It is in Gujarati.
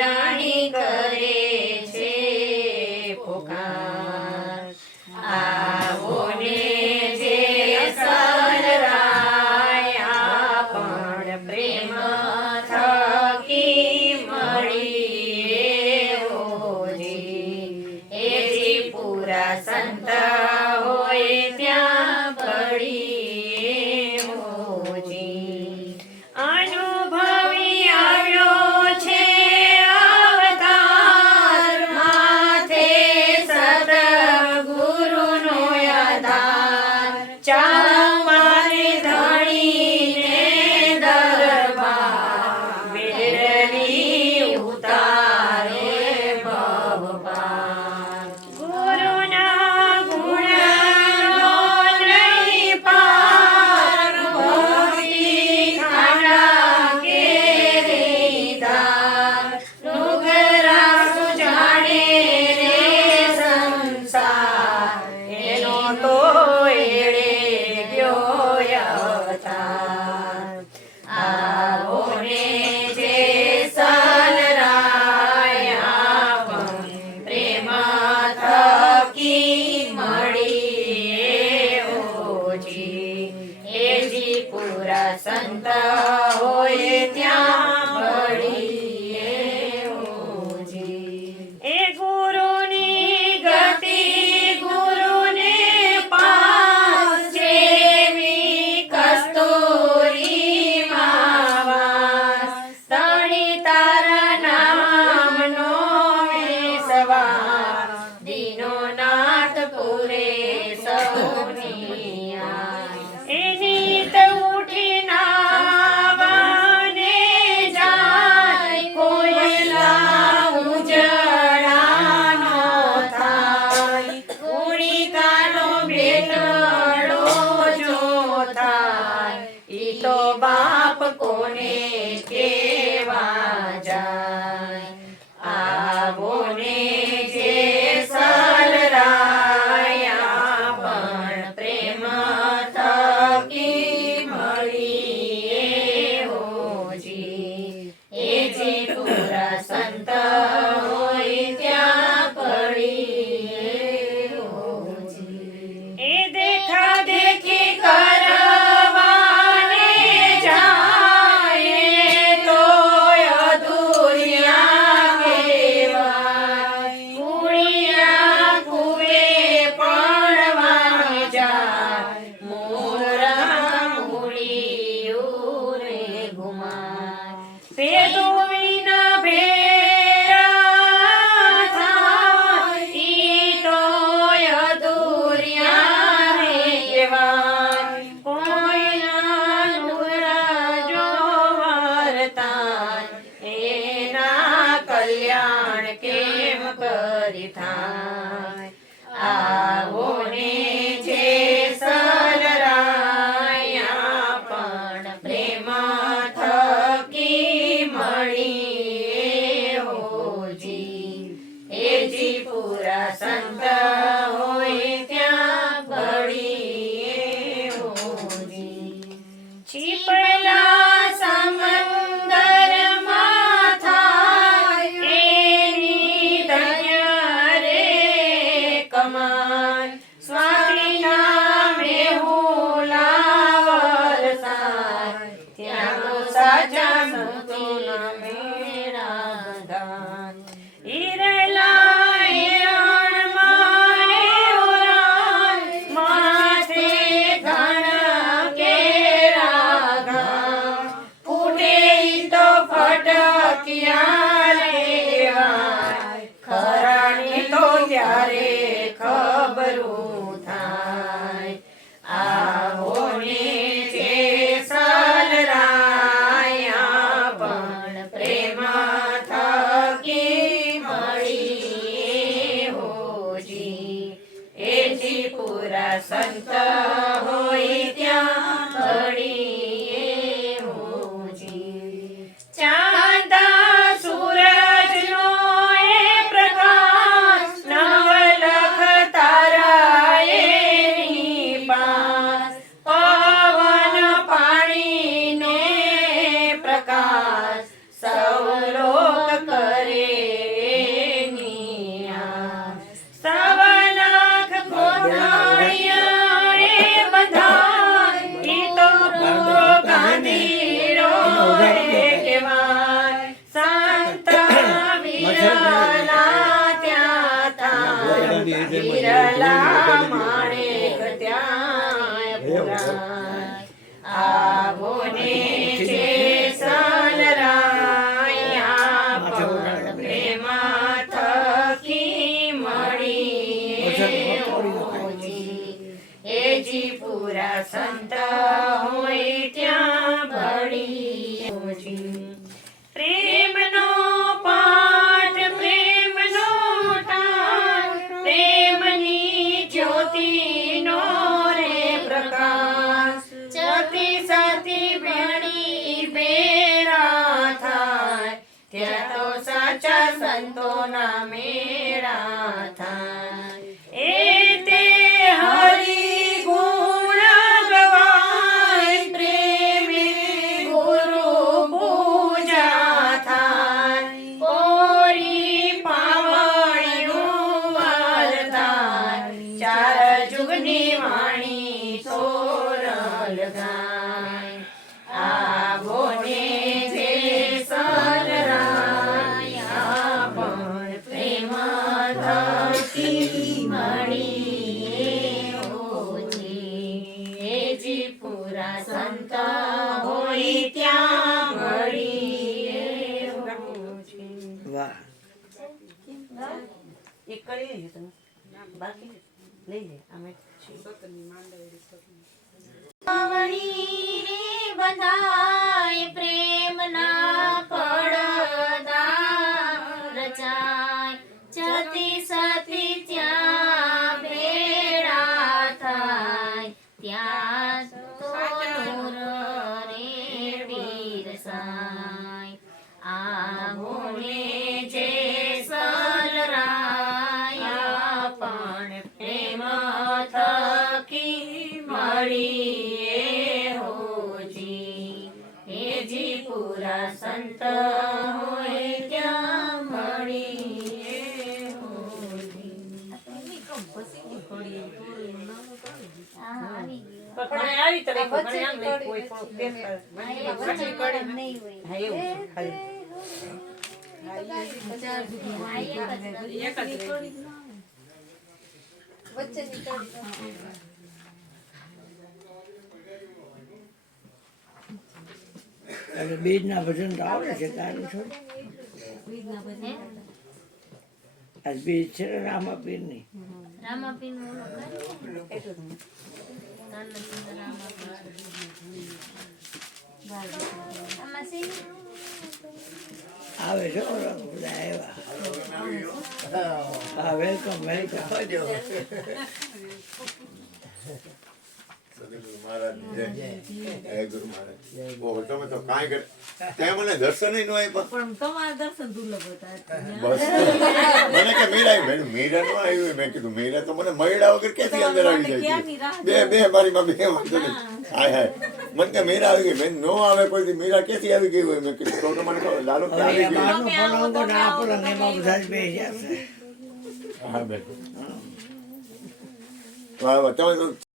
રાણી કરે છે પુકાર આવો ને જે સલરાયા પણ પ્રેમ થકી મળીએ ઓજી એજી પૂરા સંત હોય ત્યાં પડીએ ઓજી અનુભવી આવ્યો છે અવતાર માથે સદગુરુનો આધાર ચાલો મારે ધણીને દરબાર બેડની ઉતારે ભવપાર ગુરુના ગુણનો નહીં પાર ભક્તિ ખાડા કેરે ધાર નુગરા સુજાડે રે સંસાર એનો તો એળે ગયો અવતાર આવો ને જે સલરાયા પણ પ્રેમ થકી મળીએ ઓજી એજી પૂરા સંત હોય ત્યાં મળીએ ઓજી એ ગુરુની ગતિ ગુરુને પાસ જેવી કસ્તુરી માવાસ તણી તારા નામનો વિશ્વાસ દીનો નાથ પૂરે સૌની આસ એની તો ઉઠી નાવાને જાય કોયલા ઉજળાનો થાય ઉડીકાનો બેટડો જો થાય ઈ તો બાપ કોને કેવા જાય આવો ને જે સલરાયા પણ પ્રેમ થકી મળીએ ઓજી એજી પૂરા સંત હોય ત્યાં પડીએ ઓજી એ દેખા દેખી કરવાને જાય તો અધૂરિયા કહેવાય કુળિયા કુવે પડવાને જાય મોરા મૂળિયું રે ગુમાય ભેદો વિના ભેરા થાય ઈ તો અધૂરિયા રે કહેવાય કોઈના નુરા જો વર્તાય એના કલ્યાણ કેમ કરી થાય આવો ને જે સલરાયા પણ પ્રેમ થકી મળીએ ઓજી એજી પૂરા સંત હોય ત્યાં પડીએ ઓજી છીપલા સમંદરમાં થાય એની ધન્ય રે કમાય સ્વાતિ વિરલા ત્યાં થાય વિરલા માણેક ત્યાં પુરાય આવો ને છે સલરાય આપણ પ્રેમ થકી મળી એજી પૂરા સંત હોય ત્યાં ભળી પ્રેમનો પાઠ પ્રેમનો ટાટ પ્રેમની જ્યોતિનો રે પ્રકાશ જતી સતી ભણી ભેળા થાય ત્યાં તો સાચા સંતોના મેળા થાય એ તે હરી ગુણ ગવાય પ્રેમે ગુરુ પૂજા થાય કોરી પાવણીનું વર થાય ચાર જુગની વાણી સોરલ ગાય આવો ને જે સલરાય આપણ પ્રેમ થકી મળી એજી પૂરા સંત હોય ત્યાં મળી વાહ એક કરી લેજો તમે બાકી લઈ લે અમે બંધાય પ્રેમના પડદા રચાય જતી સતી ત્યાં ભેળા થાય ત્યાં તો નૂર રે પીરસાય આવો ને જે સલરાય પણ પ્રેમ થકી મળી હોજી એજી પૂરા સંત હોય ત્યાં મળી હોજી આવી તો દેખો પણ આમ નહીં કોઈ થોડું પેપર વચ્ચે કડી હા એવું છે ખાલી એક જ એટલે બીજના ભજન તો આવડે છે તારું છોડ આજ બીજ છે ને રામાપીરની રામાપીન ઓલો આવે છે ઓલા બધા આવ્યા હા વેલકમ વેલકમ સદગુરુ મહારાજ જય જય ગુરુ મહારાજ ઓહો તમે તો કાંઈ કરે ત્યાં મને દર્શન ય ન આપ્યા પણ તમારા દર્શન દુર્લભ હતા બસ મને કે મીરા આવી મીરા નો આવ્યું મેં કીધું મીરા તો મને મળ્યા વગર ક્યાંથી અંદર આવી જાય બે બે મારીમાં બે વાંધો નહીં હાય હાય મને કે મીરા આવી ગઈ મેં નો આવે કોઈ મીરા ક્યાંથી આવી ગઈ હોય મેં કીધું તો મને ખબર લાલો કે આવી ગઈ બહારનો પલંગો ને આ પલંગ એમાં બધા જ બેસી જશે હા બેન વાહ વાહ તમે તો